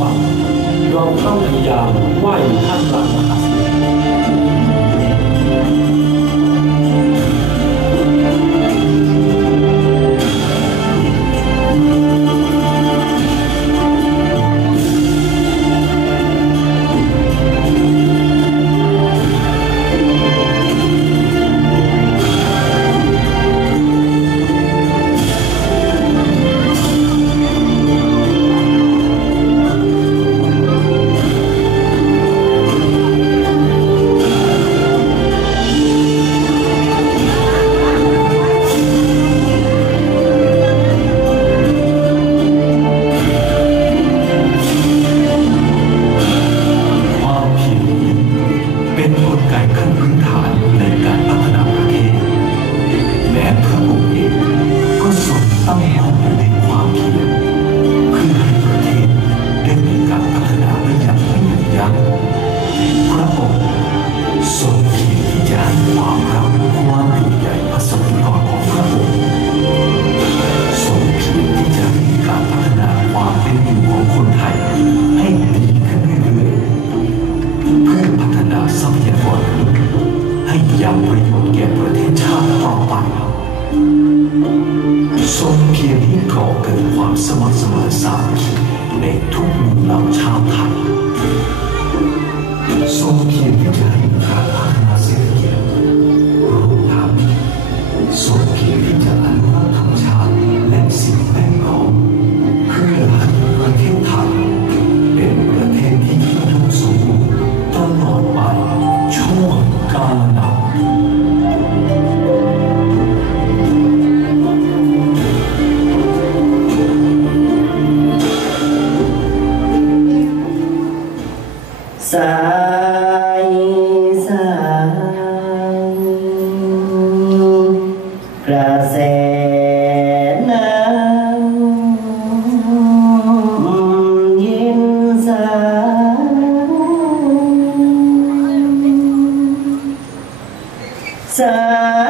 愿ราทํ外อย่ เพื่อให้ประเทศได้มีการพัฒนาไปอย่างไม่หยุดยั้งพระองค์ทรงเพียรที่จะวามรักคามใยพระสมบัติองพระองค์ทรงเพียรที่จะมีการพัฒนาความเป็นอยู่ของคนไทยให้ดีขึ้นเรื่อยๆเพื่อพัฒนาทรัยานให้ยังประโยชน์แก่ประเทศชาติต่อไปทรงเพียร เ跟า什么什么ความสม่ำเสม sai sai. Ra sẽ nắng nhìn ra sai.